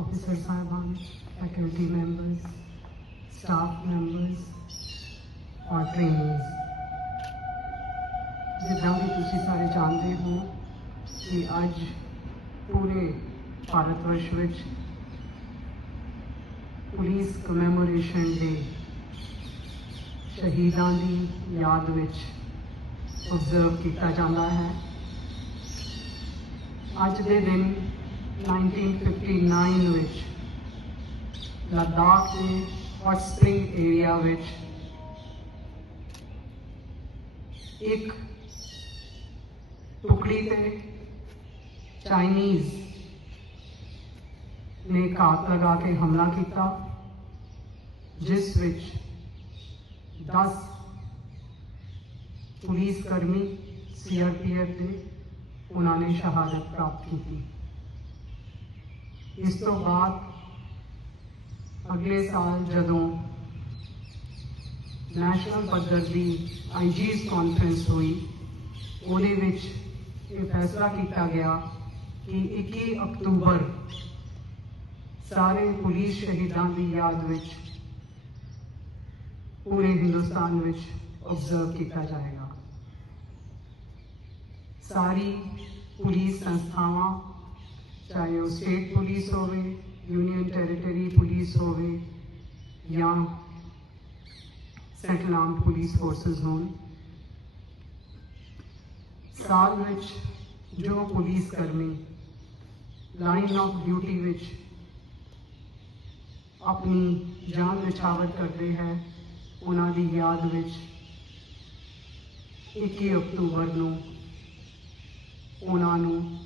Officer साहबान faculty members staff members और training जितना भी तुम सारे जानते हो कि अज पूरे भारत में पुलिस कमैमोरेशन डे शहीदों की याद में ऑब्ज़र्व किया जाता है। अज के दिन 1959 ਵਿੱਚ लद्दाख के हॉट स्प्रिंग एरिया विच एक टुकड़ी पे चाइनीज़ ने घात लगा के हमला किया, जिस विच 10 पुलिसकर्मी सीआरपीएफ ने, उन्होंने शहादत प्राप्त की थी। ਇਸ ਤੋਂ ਬਾਅਦ ਅਗਲੇ ਸਾਲ ਜਦੋਂ ਨੈਸ਼ਨਲ ਪੱਧਰ ਦੀ ਆਈਜੀਸ ਕਾਨਫਰੰਸ ਹੋਈ ਉਹਦੇ ਵਿੱਚ ਇਹ ਫੈਸਲਾ ਕੀਤਾ ਗਿਆ ਕਿ 21 ਅਕਤੂਬਰ ਸਾਰੇ ਪੁਲਿਸ ਸ਼ਹੀਦਾਂ ਦੀ ਯਾਦ ਵਿੱਚ ਪੂਰੇ ਹਿੰਦੁਸਤਾਨ ਵਿੱਚ ਆਬਜ਼ਰਵ ਕੀਤਾ ਜਾਏਗਾ ਸਾਰੀ ਪੁਲਿਸ ਸੰਸਥਾਵਾਂ चाहे वो स्टेट पुलिस होवे यूनियन टेरिटरी पुलिस होवे, या सेंट्रल आर्म पुलिस फोर्सेस हों साल विच जो पुलिस कर्मी लाइन ऑफ़ ड्यूटी विच अपनी जान निछावर करते हैं उन्होंने याद विच इक्की अक्टूबर न उन्होंने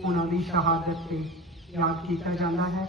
ਉਹਨਾਂ ਦੀ ਸ਼ਹਾਦਤ ਤੇ ਯਾਦ ਕੀਤਾ ਜਾਂਦਾ ਹੈ